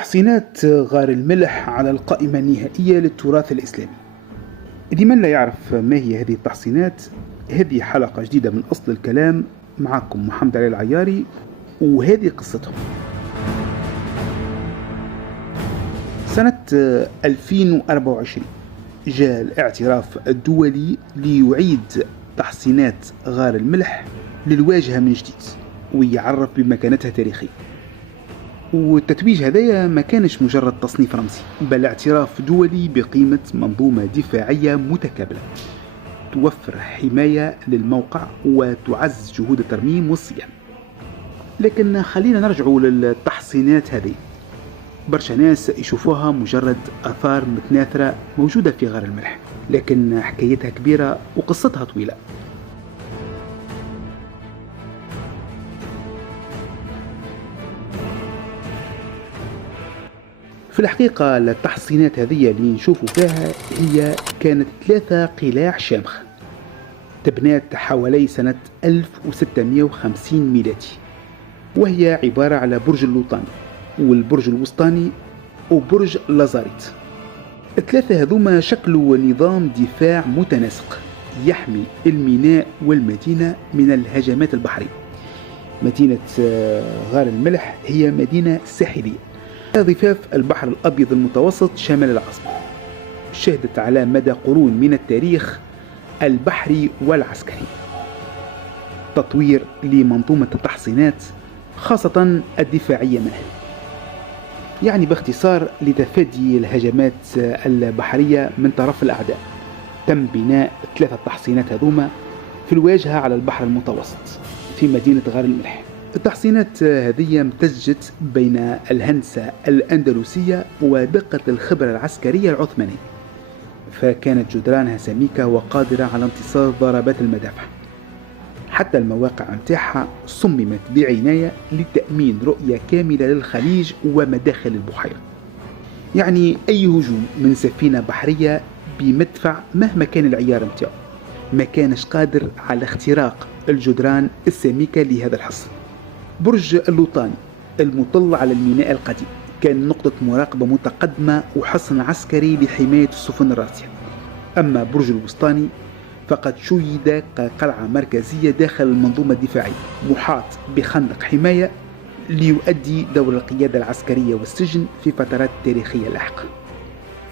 تحصينات غار الملح على القائمة النهائية للتراث الإسلامي. لمن لا يعرف ما هي هذه التحصينات، هذه حلقة جديدة من أصل الكلام. معكم محمد علي العياري، وهذه قصتهم. سنة 2024 جاء الاعتراف الدولي ليعيد تحصينات غار الملح للواجهة من جديد ويعرف بمكانتها التاريخية. والتتويج هذايا ما كانش مجرد تصنيف رمزي، بل اعتراف دولي بقيمة منظومة دفاعية متكاملة توفر حماية للموقع وتعزز جهود الترميم والصيانة. لكن خلينا نرجعوا للتحصينات هذه. برشا ناس يشوفوها مجرد آثار متناثرة موجودة في غار الملح، لكن حكايتها كبيرة وقصتها طويلة. في الحقيقة التحصينات هذه اللي نشوفوا فيها هي كانت 3 قلاع شامخة تبنات حوالي سنة 1650 ميلادي، وهي عبارة على برج اللوطاني والبرج الوسطاني وبرج لازاريت. الثلاثة هذوما شكلوا نظام دفاع متناسق يحمي الميناء والمدينة من الهجمات البحرية. مدينة غار الملح هي مدينة ساحلية ضفاف البحر الأبيض المتوسط شمال العاصمة، شهدت على مدى قرون من التاريخ البحري والعسكري تطوير لمنظومة التحصينات، خاصة الدفاعية منها. يعني باختصار لتفادي الهجمات البحرية من طرف الأعداء تم بناء 3 تحصينات هذوما في الواجهة على البحر المتوسط في مدينة غار الملح. التحصينات هذه امتزجت بين الهندسة الأندلسية ودقة الخبرة العسكرية العثمانية، فكانت جدرانها سميكة وقادرة على امتصاص ضربات المدافع. حتى المواقع متاعها صممت بعناية لتأمين رؤية كاملة للخليج ومداخل البحيرة. يعني أي هجوم من سفينة بحرية بمدفع مهما كان العيار متاعه ما كانش قادر على اختراق الجدران السميكة لهذا الحصن. برج اللوطاني المطل على الميناء القديم كان نقطة مراقبة متقدمة وحصن عسكري لحماية السفن الراسية. أما برج الوسطاني فقد شيد كقلعة مركزية داخل المنظومة الدفاعية محاط بخندق حماية ليؤدي دور القيادة العسكرية والسجن في فترات تاريخية لاحقة.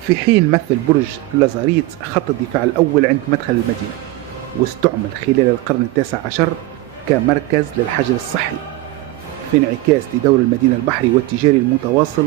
في حين مثل برج لازاريت خط الدفاع الأول عند مدخل المدينة، واستعمل خلال القرن التاسع عشر كمركز للحجر الصحي في انعكاس لدور المدينة البحري والتجاري المتواصل